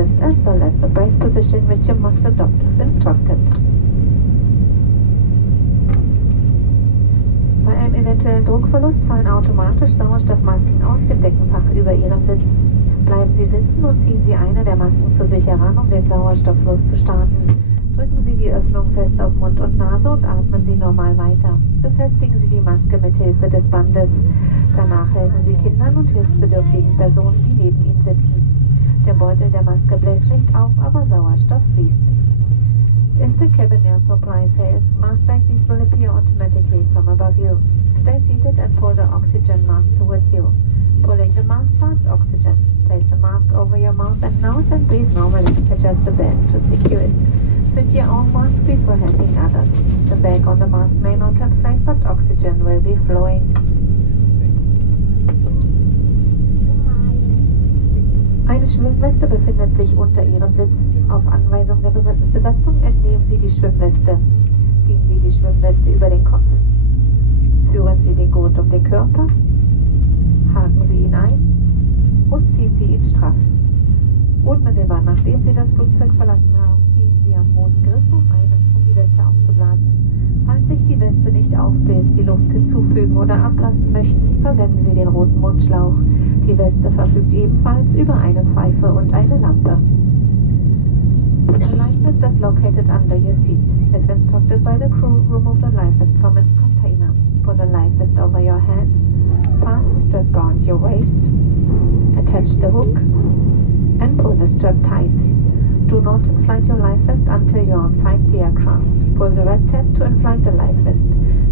vest as well as the brace position which you must adopt if instructed. Bei einem eventuellen Druckverlust fallen automatisch Sauerstoffmasken aus dem Deckenfach über Ihrem Sitz. Bleiben Sie sitzen und ziehen Sie eine der Masken zu sich heran, um den Sauerstofffluss zu starten. Drücken Sie die Öffnung fest auf Mund und Nase und atmen Sie normal weiter. Befestigen Sie die Maske mit Hilfe des Bandes. Danach helfen Sie Kindern und hilfsbedürftigen Personen, die neben Ihnen sitzen. Der Beutel der Maske bläst nicht auf, aber Sauerstoff fließt. If the cabin air supply fails, mask like these will appear automatically from above you. Stay seated and pull the oxygen mask towards you. Pulling the mask starts oxygen. Place the mask over your mouth and nose and breathe normally. Adjust the band to secure it. Fit your own mask before helping others. The bag on the mask may not inflate, but oxygen will be flowing. Eine Schwimmweste befindet sich unter Ihrem Sitz. Auf Anweisung der Besatzung entnehmen Sie die Schwimmweste. Ziehen Sie die Schwimmweste über den Kopf. Führen Sie den Gurt um den Körper. Haken Sie ihn ein und ziehen Sie ihn straff. Unmittelbar nachdem Sie das Flugzeug verlassen haben, ziehen Sie am roten Griff um die Weste aufzublasen. Falls sich die Weste nicht aufbläst, die Luft hinzufügen oder ablassen möchten, verwenden Sie den roten Mundschlauch. Die Weste verfügt ebenfalls über eine Pfeife und eine Lampe. The life vest is located under your seat. If instructed by the crew, remove the life vest from its container. Put the life vest over your head. Pass the strap around your waist. Attach the hook and pull the strap tight. Do not inflate your life vest until you're outside the aircraft. Pull the red tab to inflate the life vest.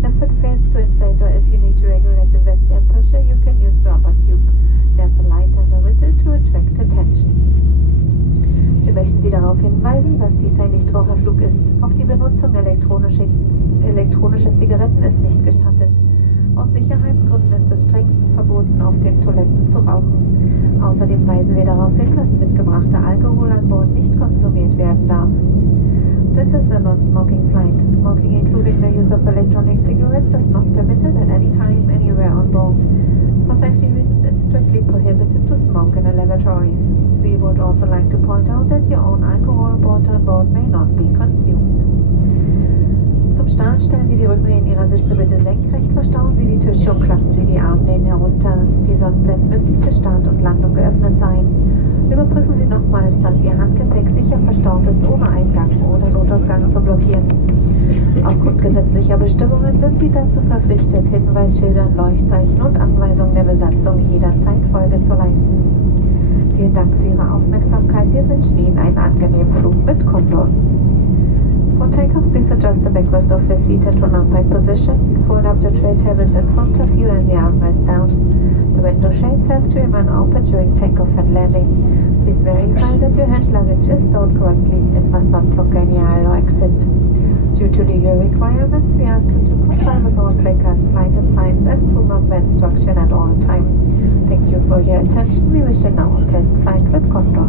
If it fails to inflate or if you need to regulate the vest air pressure, you can use the rubber tube. There's a light and a whistle to attract attention. Wir möchten Sie darauf hinweisen, dass dies ein Nichtraucherflug ist. Auch die Benutzung elektronischer Zigaretten ist nicht gestattet. Aus Sicherheitsgründen ist es strengstens verboten, auf den Toiletten zu rauchen. Außerdem weisen wir darauf hin, dass mitgebrachter Alkohol an Bord nicht konsumiert werden darf. This is a non-smoking flight. Smoking, including the use of electronic cigarettes, is not permitted at any time, anywhere on board. For safety reasons, it's strictly prohibited to smoke in the lavatories. We would also like to point out that your own alcohol brought on board may not be consumed. Zum Start stellen Sie die Rückenlehnen Ihrer Sitze bitte senkrecht, verstauen Sie die Tische und klappen Sie die Armlehnen herunter. Die Sonnenblenden müssen für Start und Landung geöffnet sein. Überprüfen Sie nochmals, dass Ihr Handgepäck sicher verstaut ist, ohne Eingang oder Notausgang zu blockieren. Aufgrund gesetzlicher Bestimmungen sind Sie dazu verpflichtet, Hinweisschildern, Leuchtzeichen und Anweisungen der Besatzung jederzeit Folge zu leisten. Vielen Dank für Ihre Aufmerksamkeit. Wir wünschen Ihnen einen angenehmen Flug mit Condor. For takeoff, please adjust the backrest of your seat into an upright position. Fold up the tray tables in front of you and the armrest down. The window shades have to remain open during takeoff and landing. Please verify that your hand luggage is stored correctly. It must not block any aisle or exit. Due to legal requirements, we ask you to comply with all placards, flight signs, and crew member instruction at all times. Thank you for your attention. We wish you now a pleasant flight with Condor.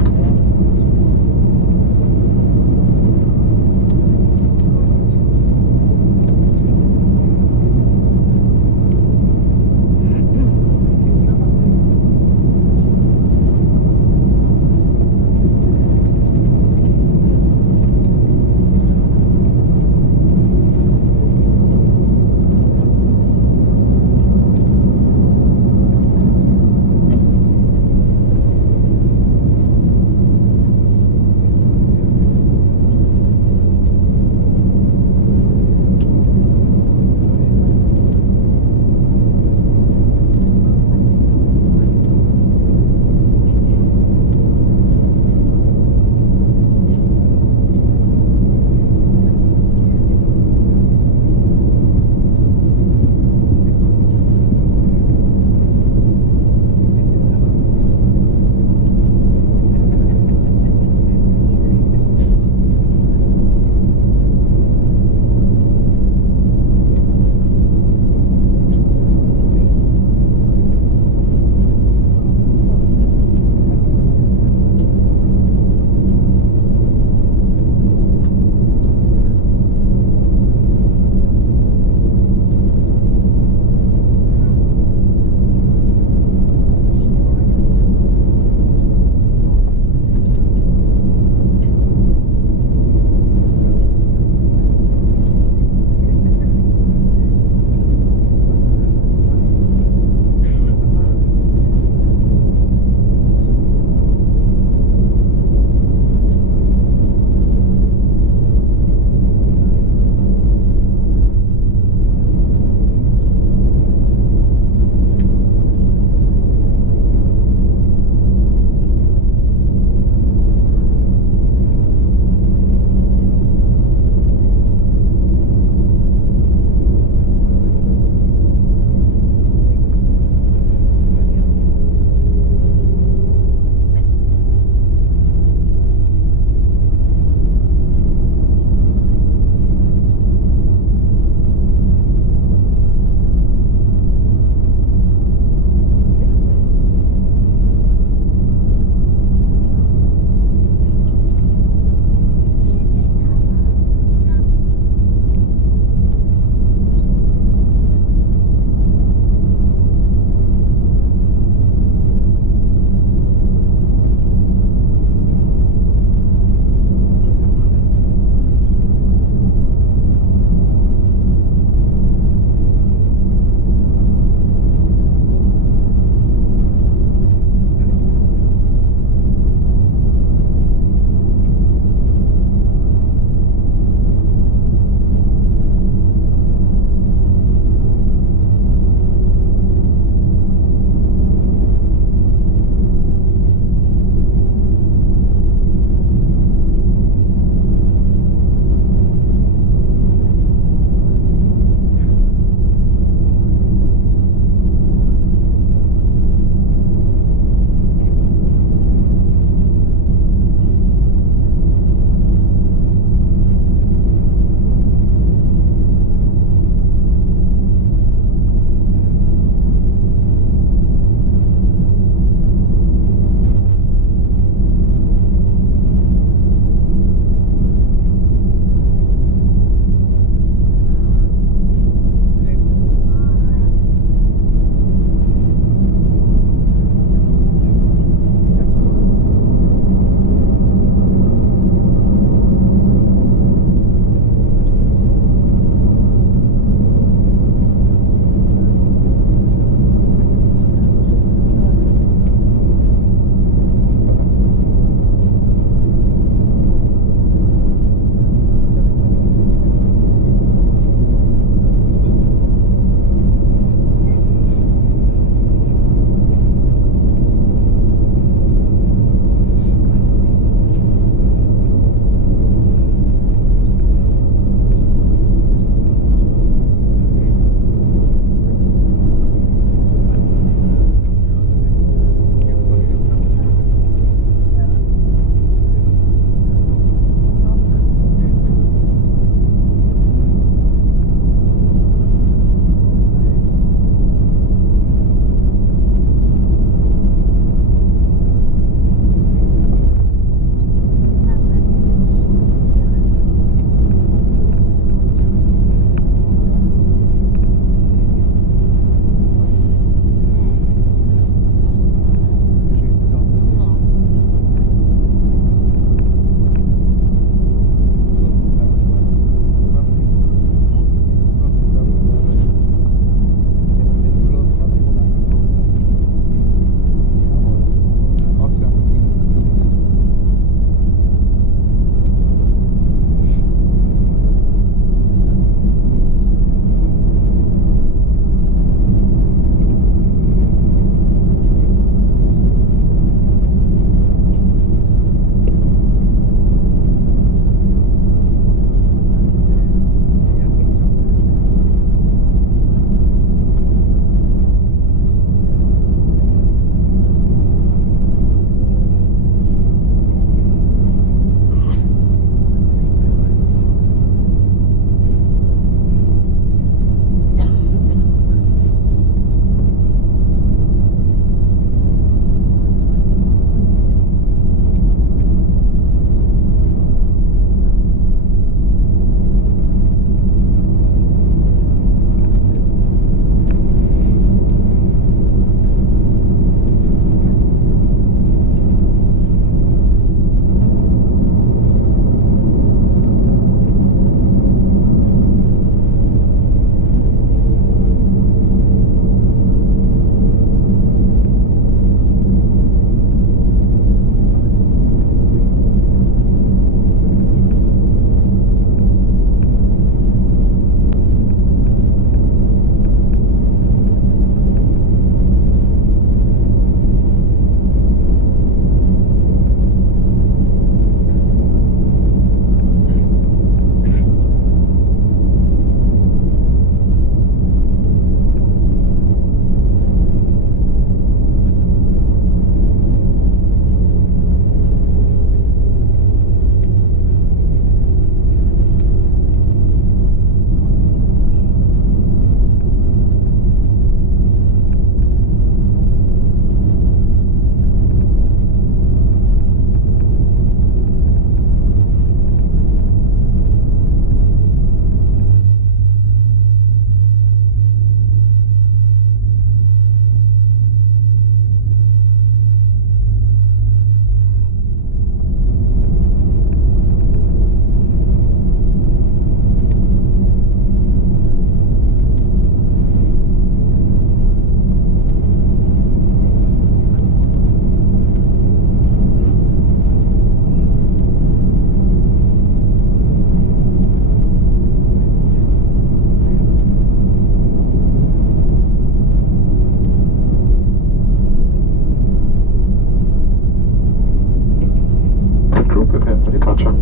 Flugbefehl für Departure.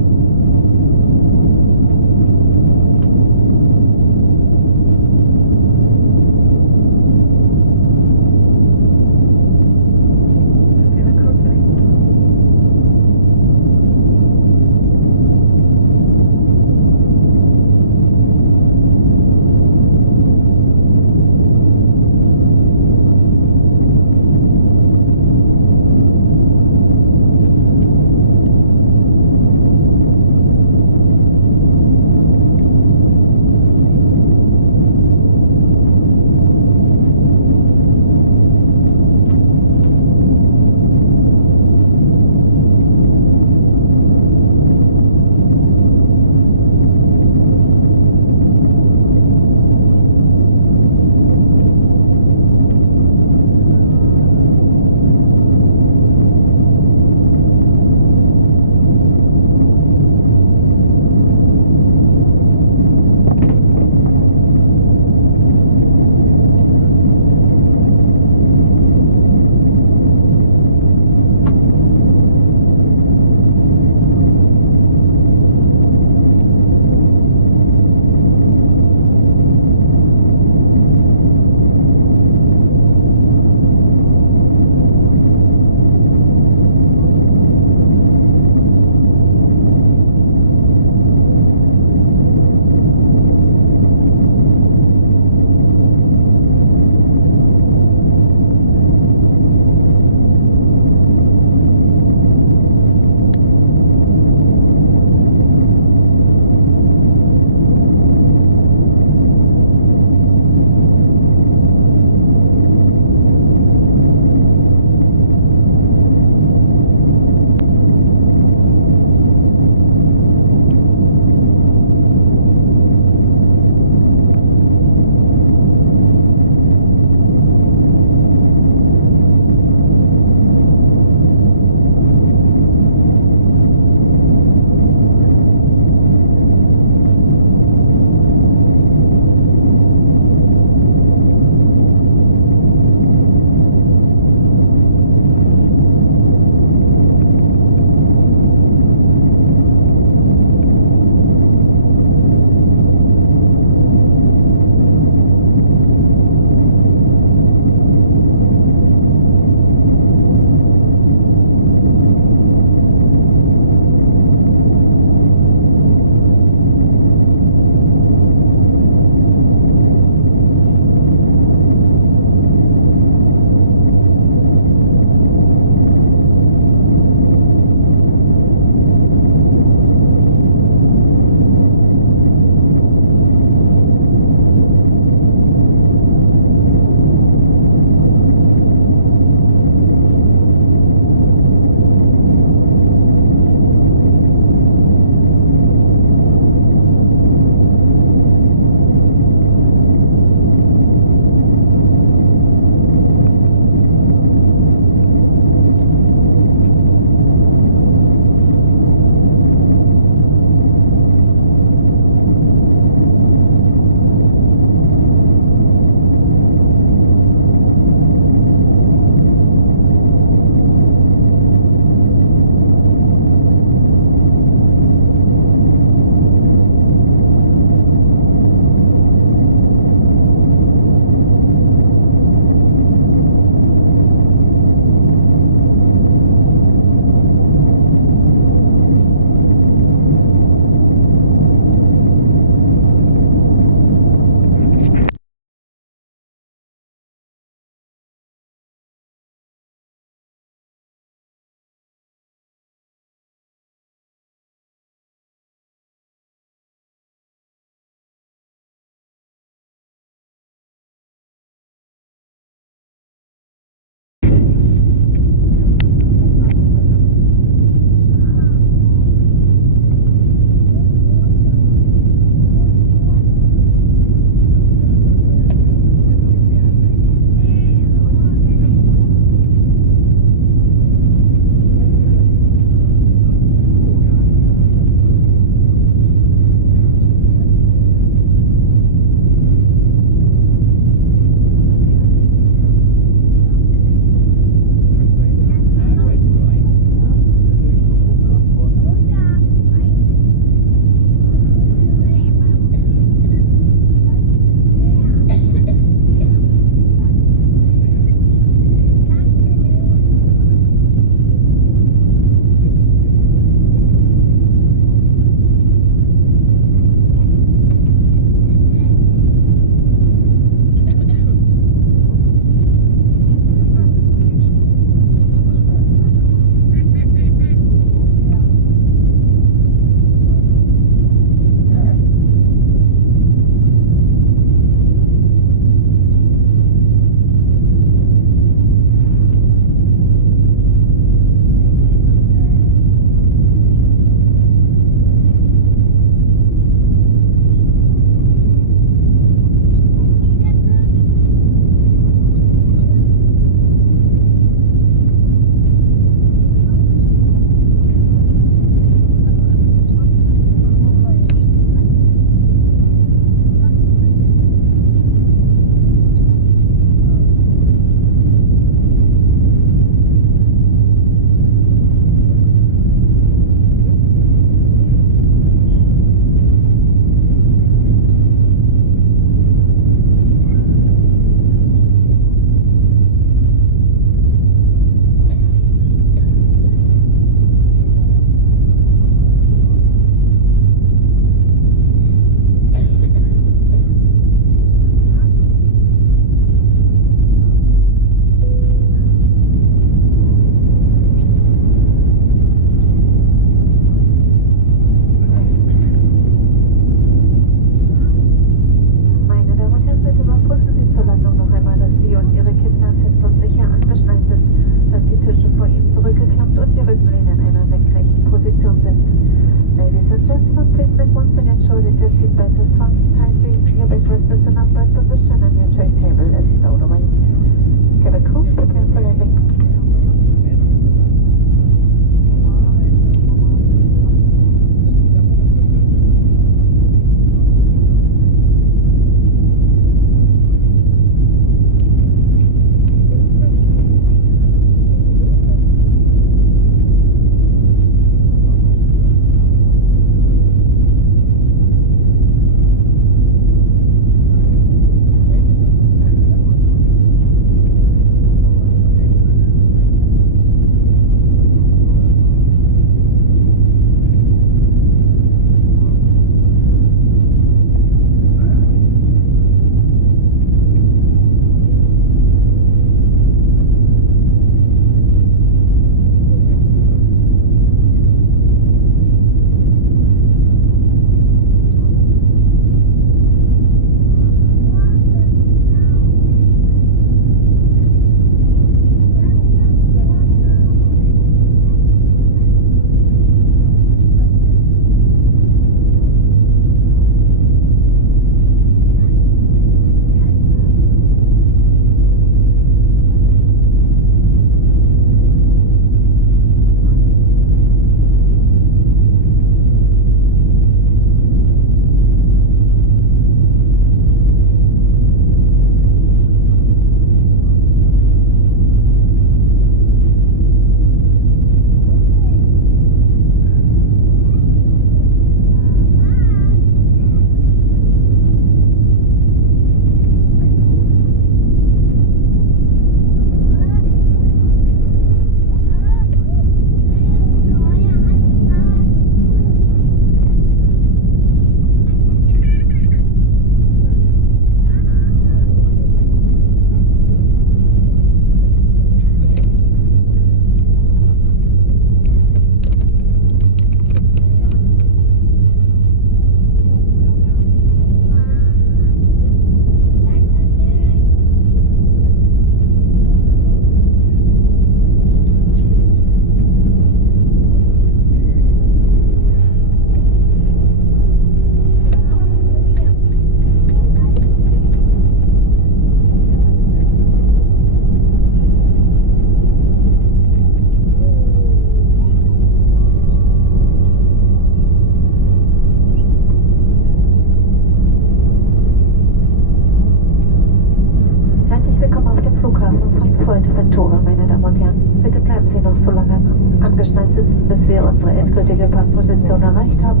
Fuerteventura, meine Damen und Herren. Bitte bleiben Sie noch so lange angeschnallt sitzen, bis wir unsere endgültige Parkposition erreicht haben,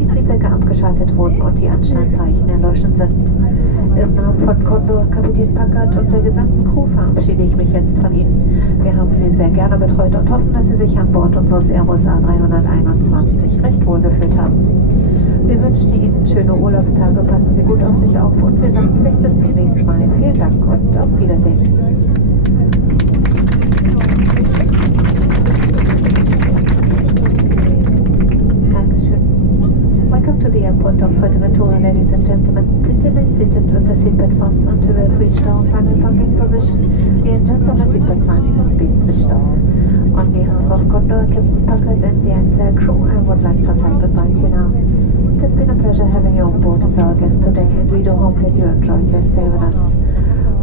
die Triebwerke abgeschaltet wurden und die Anschnallzeichen erloschen sind. Im Namen von Condor, Kapitän Packard und der gesamten Crew verabschiede ich mich jetzt von Ihnen. Wir haben Sie sehr gerne betreut und hoffen, dass Sie sich an Bord unseres Airbus A321 recht wohl gefühlt haben. Wir wünschen Ihnen schöne Urlaubstage, passen Sie gut auf sich auf und wir sagen vielleicht bis zum nächsten Mal. Vielen Dank und auf Wiedersehen. Welcome to the airport of Fuerteventura, ladies and gentlemen. Please remain seated with the seatbelt fastened until we have reached our final parking position. The engines on the seatbelt sign has been switched off. On behalf of Condor, Captain Packard and the entire crew, I would like to say goodbye to you now. It has been a pleasure having you on board as our guest today, and we do hope that you enjoyed your stay with us.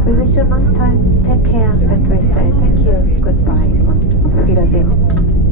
We wish you a nice time, take care, and we say thank you, goodbye und auf Wiedersehen.